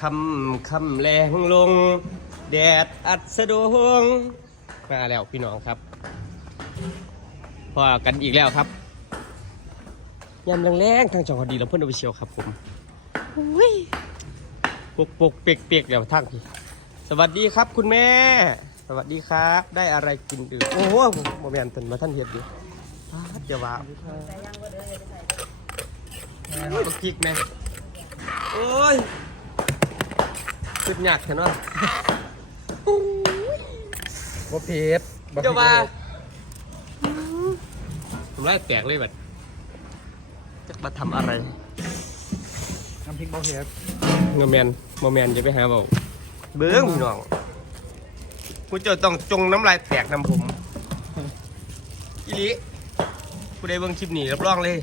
คำคำแรงลง แดดอัดสะดวงมาแล้วพี่น้องครับพอกันอีกแล้วครับยำแรงๆทางจังหวัดดีลำเพื่อนอวิเชียวครับผมอุ้ยปกปกเปียกเปียกๆเดี๋ยวทางพี่สวัสดีครับคุณแม่ สวัสดีครับ ได้อะไรกินดื่มโอ้โหโมเมนต์เป็นมาท่านเฮ็ดดิอ้าวเดี๋ยวว่าโอ้ยบักพริกแม่โอ้ย ขึ้นยากแค่นั้นบ่เพชรเดี๋ยวว่าผมไล่แตกเลยแบบจะมาทำอะไรน้ำพริกบ่เพชรโมเมนโมเมนจะไปหาเบาเบิ้งพี่น้องกูเจะต้องจงน้ำลายแตกนำผมอีหลิกูได้เบิ้งคลิปนี้รับรองเลย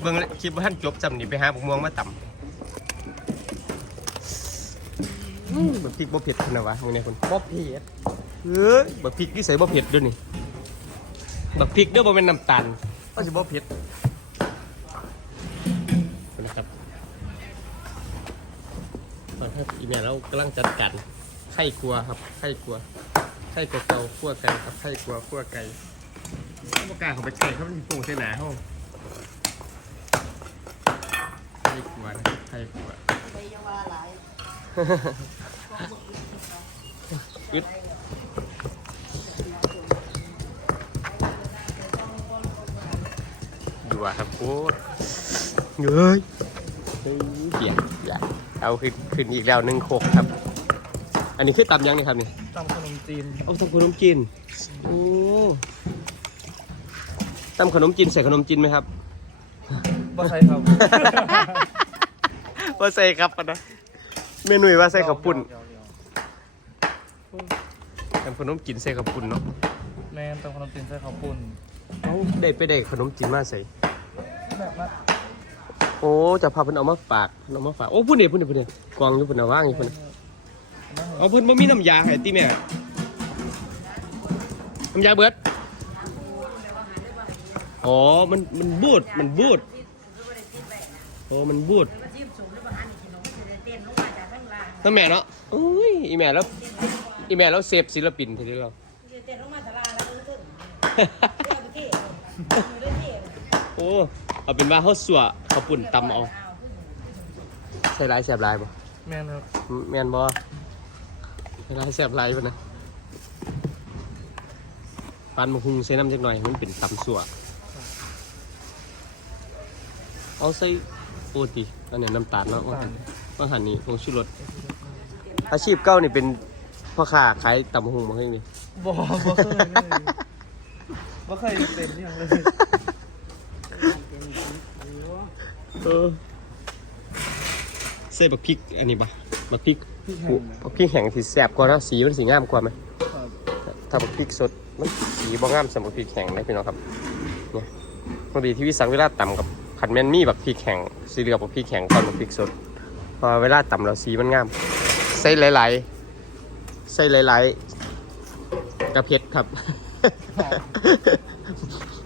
เบิ้งคลิปว่าท่านจบจำนี่ไปหาผมมวงมาต่ำ อื้อบักพริกบ่เผ็ดคุณนะวะมึงเนี่ยคุณบ่เพชรเฮ้ยบักพริกนี่ใส่บ่เผ็ดด้วยนี่บักพริกเด้อบ่เป็นน้ำตาลก็สิบ่เผ็ดนะครับตอนที่อีเมลเรากำลังจัดการไข่ครัวครับไข่ครัวไข่กว่าเก่าคั่วไก่ครับไข่ครัวคั่วไก่บกล้าเขาไปใส่เขาเป็นปุ่งใส่หนาเขาไข่ครัวนะครับไข่ครัวไป อยาว่าหลายอึดดูอะครับโอ้ยเฮ้ยเฮ้ยเปียกเปียกเอาขึ้นขึ้นอีกแล้วหนึ่งโคกครับ อันนี้คือตำยังนี่ครับนี่ตำขนมจีนเอาทำขนมจีนโอ้ตำขนมจีนใส่ขนมจีนไหมครับบ่ใช่ครับว่าใส่ครับปะนะ เมนูว่าใส่ข้าวปุ้นเดี๋ยวตำขนมจีนใส่ข้าวปุ้นเนาะแม่นตำขนมจีนใส่ข้าวปุ้นเอาได้ไปได้ขนมจีนมาใส่แบบนั้นโอ้จะพาเพิ่นเอามาฝากเพิ่นเอามาฝากโอ้พูดนี่พูดนี่พูดนี่กวางอยู่เพิ่นเอาว่างอยู่เพิ่นเอาเพิ่นบ่มีน้ำยาให้ติแม่น้ำยาเบิดอ๋อมันมันบูดมันบูดโอ้มันบูด ข้างล่างนั่นแม่เนาะโอ้ยอีแม่แล้วอีแม่แล้วเซฟศิลปินทีเดียวเราจะเต้นลงมาตลาดแล้วก็ขึ้นเที่ยวไปเที่ยวอยู่ได้เที่ยวโอ้เอาเป็นว่าเฮาสัวข้าวปุ่นตำเอาใส่หลายแซ่บหลายบ่แม่นครับแม่นบ่ใส่หลายแซ่บหลายบ่นะปานมะฮุงใส่น้ำจักหน่อยให้มันเป็นตำสัวเอาใส่โอติอันนี้น้ำตาลเนาะ ว่าหั่นว่าหันนี่ผงชูรสอาชีพเก่านี่เป็นพ่อค้าขายตำมะฮุงมาให้นี่บ่บ่เคยเลยบ่เคยเต็มอย่างเลยเออใส่บักพริกอันนี้ปะบักพริกอุบักพริกแห้งสีแสบกว่านะสีมันสีงามกว่าไหมครับถ้าบักพริกสดมันสีบ่งามสำหรับบักพริกแห้งนะพี่น้องครับเนี่ยพอดีที่วิสังเวลาต่ำกับขันแมนมีบักพริกแห้งสีเหลืองบักพริกแห้งก่อนบักพริกสด พอเวลาต่ำแล้วสีมันงาม ใส่หลายๆ ใส่หลายๆกระเพชรครับ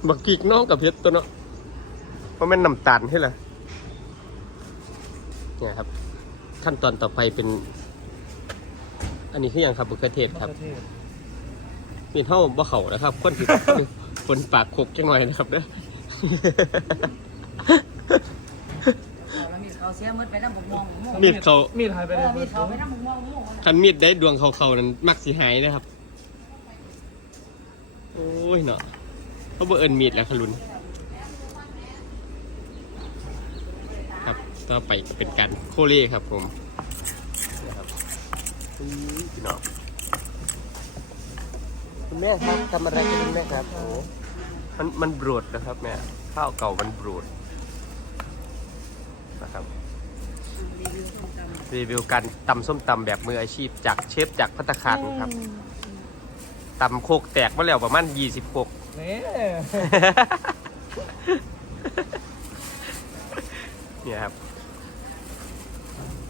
บักพริกน้องกระเพชรตัวเนาะเพราะมันน้ำตาลใช่เหรอเนี่ยครับ ขั้นตอนต่อไปเป็น อันนี้คืออย่างครับบุกเทศครับมะเขือเทศมีเท่าบ่เขานะครับคนที่คนปากคกจังหน่อยนะครับเด้อแล้วมี เขาเสียมืดไปน้ำบุกมองม่วงมีดเขามีดหายไปเอเลยอมีเขาไปน้ำบุกมองม่วงคันมีดได้ดวงเขาเขานั้นมักสิหายนะครับ โอ้ยเนาะเขาบ่เอิญมีดแล้วคลุนครับต่อไปก็เป็นการโคเล่ครับผมนะครับอื้อพี่น้องคุณแม่ครับทำอะไรกันคุณแม่ครับโอ้มันมันบรูดนะครับแม่ข้าวเก่ามันบรูดนะครับ รีวิวการตำส้มตำแบบมืออาชีพจากเชฟจากพัตตาคารครับตำโคกแตกมาแล้วประมาณ20โคกนี่เนี่ยครับ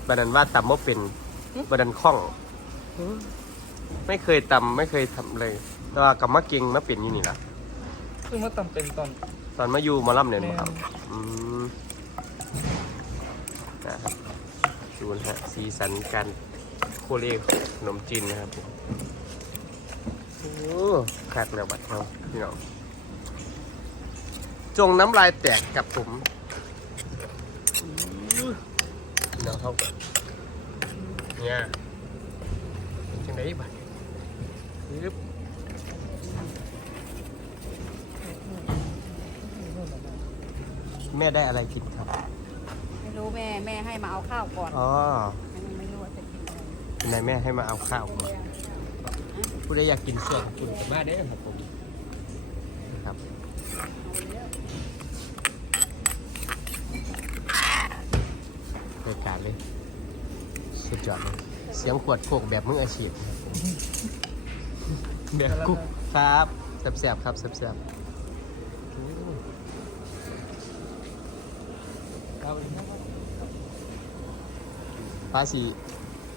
บันนันว่าตำว่าเป็นบันนันคล่อง ไม่เคยตำไม่เคยทำเลยแต่ว่ากำมาเก่งมาเป็นอยี่นี่ละซึ่งว่าตำเป็นตอน ตอนมาอยู่หมาล่ำเนี่ยแม่นครับอืมนะครับ ดูนะฮะสีสันการโคเลกขนมจีนนะครับผมโอ้คักแล้วบัดเขาพี่น้องจงน้ำลายแตกกับผมพี่น้องเขาเนี่ยจังไดบัดปึ๊บแม่ได้อะไรกินครับ แม่แม่ให้มาเอาข้าวก่อนอ๋อยังไม่รู้ว่าจะกินอะไรนายแม่ให้มาเอาข้าวก่อนผู้ใดอยากกินส่วนกินกับมาได้อครับผมครับรายการเลยสุดยอดเลยเสียงขวดโคกแบบมืออาชีพครับผมแบบกุ๊กครับแซ่บๆครับแซ่บๆอืม ภาษี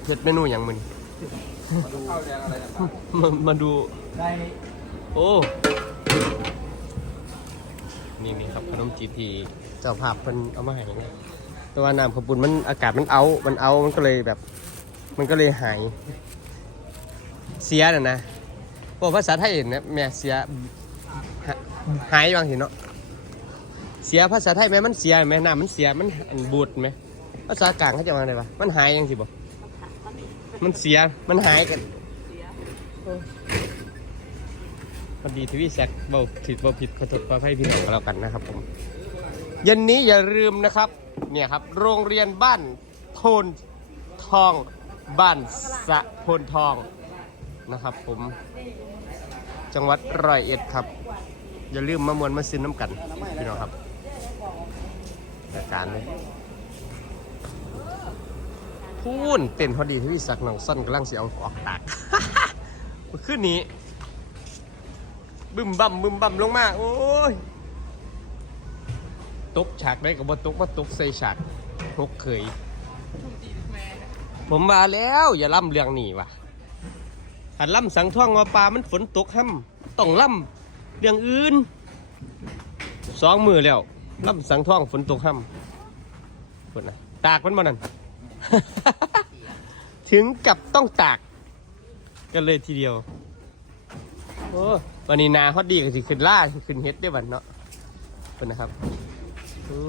เฮ็ดเมนูอย่างมึนข้าวแดงอะไรนะมามาดูได้โอ้ นี่นี่ครับขนมจีบที่เจ้าภาพเพิ่นเอามาให้นะแต่ว่าน้ำขาวปุ่นมันอากาศมันเอา มันเอา มันก็เลยแบบ มันก็เลยหาย เสียน่ะนะบอกภาษาไทยเนี่ยแม่เสียหาหายบางทีเนาะ เสียภาษาไทยแม่มันเสียแม่น้ำมันเสียมันอันบูดไหม ภาษากลางเขาจะว่าไงวะมันหายยังสิบอกมันเสีย มันหายกันพอดีทวีแซกเบาผิดเบาผิดขอโทษขอให้พี่น้องกันแล้วกันนะครับผมเย็นนี้อย่าลืมนะครับ เนี่ยครับ โรงเรียนบ้านโพนทองบ้านสะโพนทองนะครับผม จังหวัดร้อยเอ็ดครับ อย่าลืมมามวนมาซื้อน้ำกันพี่น้องครับรายการเลย พูนเต้นพอดีทวีศักดิ์น้องสั้นกำลังเสียเอาออกตากขึ้นนี้ บึมบั่มบึมบั่มลงมา โอ้ย ตกฉากได้กับว่าตกว่าตกใส่ฉากตกเคย ผมมาแล้วอย่าล่ำเรื่องนี้ว่ะหันล่ำสังท่องว่าปลามันฝนตกห้ำต้องล่ำเรื่องอื่นสองมือแล้วล่ำสังท่องฝนตกห้ำฝนนะ ตากมันมานั่น ถึงกับต้องตาก กันเลยทีเดียว โอ้วันนี้นาฮอตดีก็สิขึ้นล่าขึ้นเฮ็ดได้บันเนาะเป็นนะครับโอ้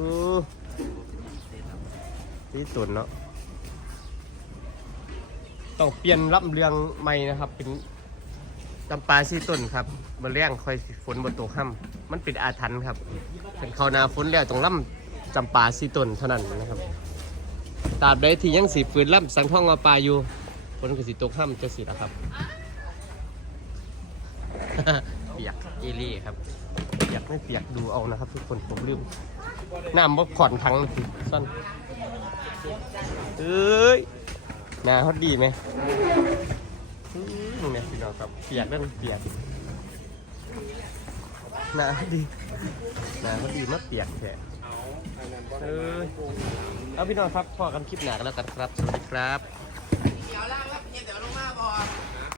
ที่ตุนเนาะต้องเปลี่ยนลำเรืองใหม่นะครับ เป็นจำปาซีต้นครับมาเลี้ยงคอยสิฝนบนตกห้ำมันเป็นอาถรรพ์ครับเป็นเขาวนาฝนแล้วต้องล่ำจำปาซีต้นเท่านั้นนะครับ ตราบใดที่ยังสีฝืนล่ำสังท่องมาปลาอยู่ฝนก็สิตกห้ำจะสิละครับเปียกเอลี่ครับเปียกไม่เปียกดูเอานะครับ ทุกคนผมลืมน้ำบ่ขอนทั้งสิสั้นเอ้ยหนาเขาดีไหมนี่ยพี่น้องครับเปียกเรื่องเปียกหนาเขาดีหนาเขาดีมาเปียกแท้ เออเอาพี่น้องครับพอกันคลิปหนักันแล้วกันครับ สวัสดีครับ